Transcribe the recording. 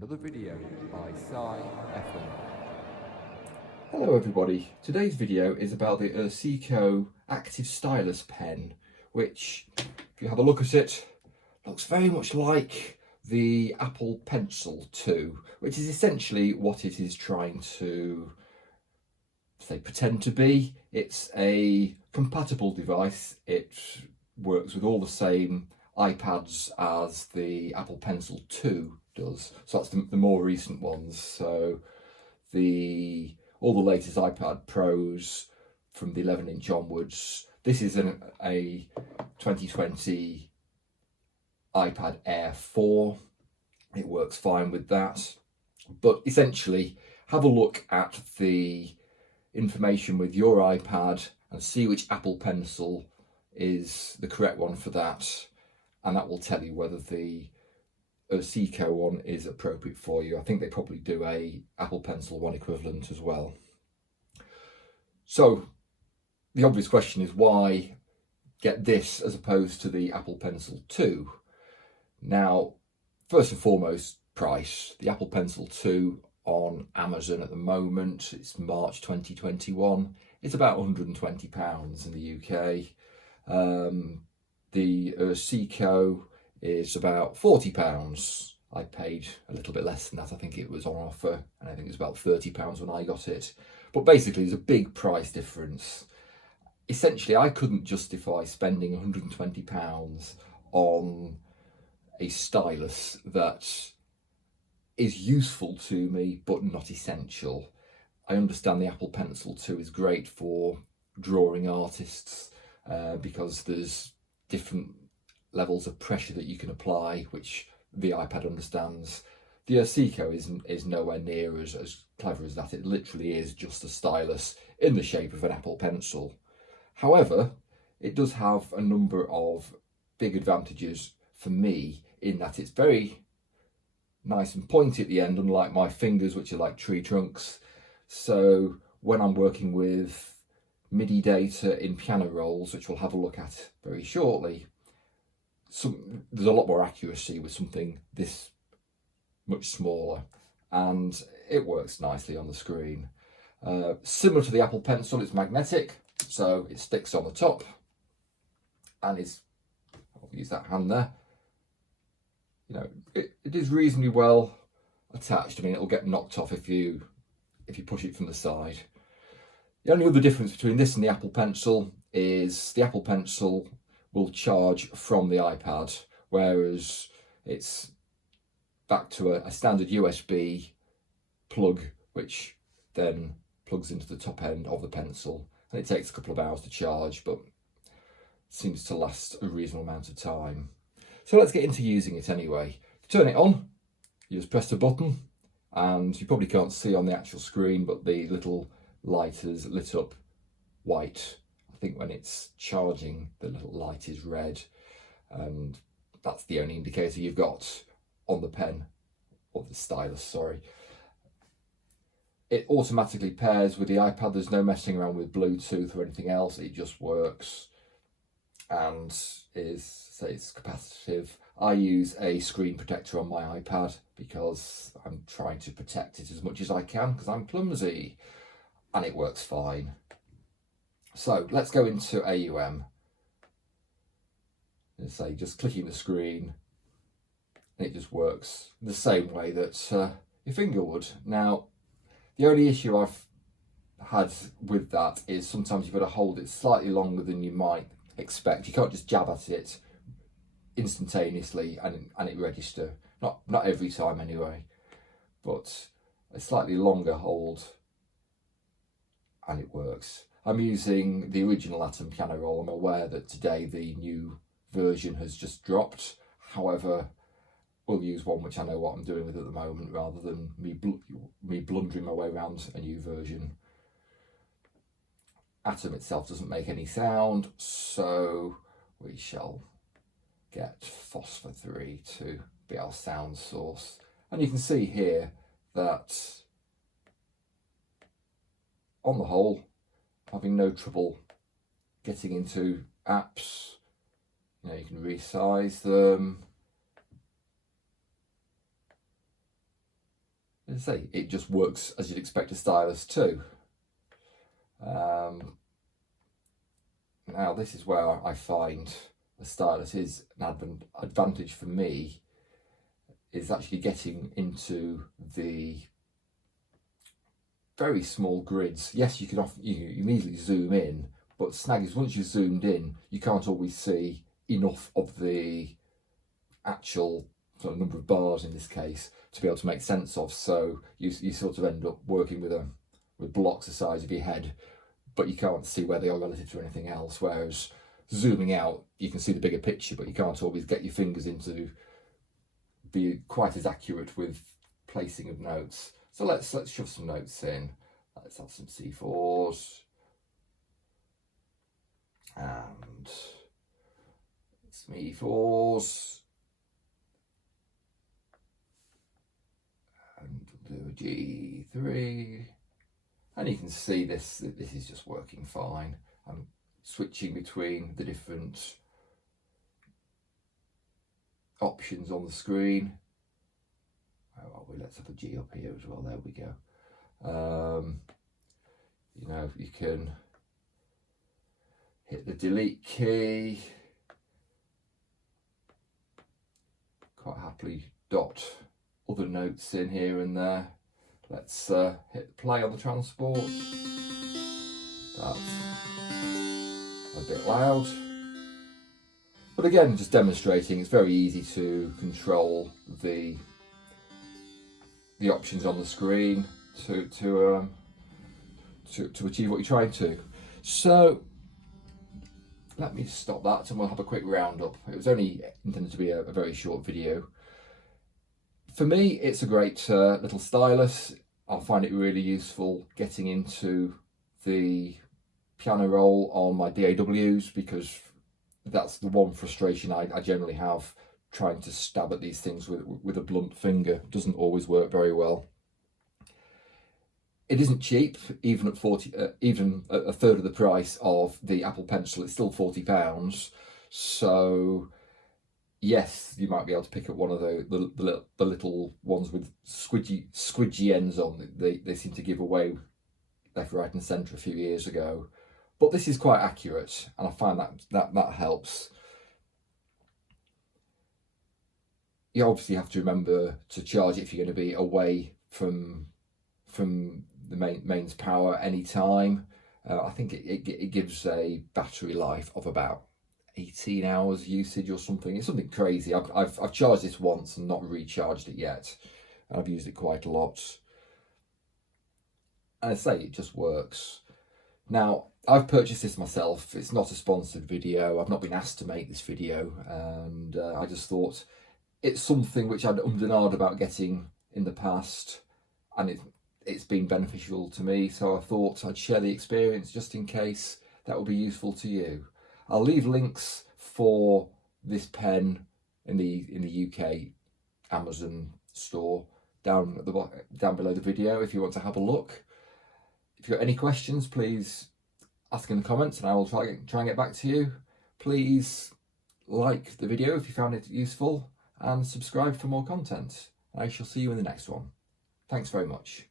Another video by Sci FM. Hello everybody, today's video is about the Ursico Active Stylus pen, which, if you have a look at it, looks very much like the Apple Pencil 2, which is essentially what it is trying to pretend to be. It's a compatible device. It works with all the same iPads as the Apple Pencil 2 does. So that's the more recent ones. So all the latest iPad Pros from the 11-inch onwards. This is a 2020 iPad Air 4. It works fine with that. But essentially, have a look at the information with your iPad and see which Apple Pencil is the correct one for that. And that will tell you whether the Ursico one is appropriate for you. I think they probably do a Apple Pencil 1 equivalent as well. So the obvious question is, why get this as opposed to the Apple Pencil 2? Now, first and foremost, price. The Apple Pencil 2 on Amazon at the moment, it's March 2021, it's about £120 in the UK. The Ursico is about £40. I paid a little bit less than that. I think it was on offer, and I think it was about £30 when I got it. But basically, there's a big price difference. Essentially, I couldn't justify spending £120 on a stylus that is useful to me, but not essential. I understand the Apple Pencil 2 is great for drawing artists because there's different levels of pressure that you can apply, which the iPad understands. The Ursico is nowhere near as clever as that. It literally is just a stylus in the shape of an Apple Pencil. However, it does have a number of big advantages for me in that it's very nice and pointy at the end, unlike my fingers, which are like tree trunks. So when I'm working with MIDI data in piano rolls, which we'll have a look at very shortly, there's a lot more accuracy with something this much smaller, and it works nicely on the screen. Similar to the Apple Pencil, it's magnetic, so it sticks on the top, and I'll use that hand there. You know, it is reasonably well attached. I mean, it'll get knocked off if you push it from the side. The only other difference between this and the Apple Pencil is the Apple Pencil will charge from the iPad, whereas it's back to a standard USB plug, which then plugs into the top end of the pencil, and it takes a couple of hours to charge, but seems to last a reasonable amount of time. So let's get into using it anyway. To turn it on, you just press the button, and you probably can't see on the actual screen, but the little light is lit up white. I think when it's charging, the little light is red, and that's the only indicator you've got on the pen, or the stylus, sorry. It automatically pairs with the iPad. There's no messing around with Bluetooth or anything else. It just works and it's capacitive. I use a screen protector on my iPad because I'm trying to protect it as much as I can because I'm clumsy, and it works fine. So let's go into AUM. And say just clicking the screen, and it just works the same way that your finger would. Now, the only issue I've had with that is sometimes you've got to hold it slightly longer than you might expect. You can't just jab at it instantaneously and it register. Not every time anyway, but a slightly longer hold and it works. I'm using the original Atom piano roll. I'm aware that today the new version has just dropped. However, we'll use one which I know what I'm doing with at the moment, rather than me blundering my way around a new version. Atom itself doesn't make any sound, so we shall get Phosphor 3 to be our sound source. And you can see here that on the whole, having no trouble getting into apps. You know, you can resize them. as I say, it just works as you'd expect a stylus to. Now this is where I find the stylus is an advantage for me, is actually getting into the very small grids. Yes, you can easily zoom in, but snag is once you're zoomed in, you can't always see enough of the actual sort of number of bars in this case to be able to make sense of. So you sort of end up working with blocks the size of your head, but you can't see where they are relative to anything else. Whereas zooming out, you can see the bigger picture, but you can't always get your fingers into be quite as accurate with placing of notes. So let's shove some notes in. Let's have some C4s and some E4s and do a G3, and you can see this is just working fine. I'm switching between the different options on the screen. Oh, well, let's have a G up here as well. There we go. You know, you can hit the delete key. Quite happily dot other notes in here and there. Let's hit play on the transport. That's a bit loud. But again, just demonstrating, it's very easy to control the options on the screen to achieve what you're trying to. So let me stop that and we'll have a quick roundup. It was only intended to be a very short video. For me, it's a great little stylus. I find it really useful getting into the piano roll on my DAWs, because that's the one frustration I generally have. Trying to stab at these things with a blunt finger doesn't always work very well. It isn't cheap, even at even at a third of the price of the Apple Pencil. It's still £40. So yes, you might be able to pick up one of the little ones with squidgy ends on. They seem to give away left, right, and centre a few years ago. But this is quite accurate, and I find that helps. You obviously have to remember to charge it if you're going to be away from the mains power any time. I think it gives a battery life of about 18 hours usage or something. It's something crazy. I've charged this once and not recharged it yet. I've used it quite a lot. And I say it just works. Now, I've purchased this myself. It's not a sponsored video. I've not been asked to make this video, and I just thought it's something which I'd ummed and ahed about getting in the past, and it's been beneficial to me, so I thought I'd share the experience just in case that will be useful to you. I'll leave links for this pen in the UK Amazon store down below the video if you want to have a look. If you've got any questions, please ask in the comments and I will try and get back to you. Please like the video if you found it useful, and subscribe for more content. I shall see you in the next one. Thanks very much.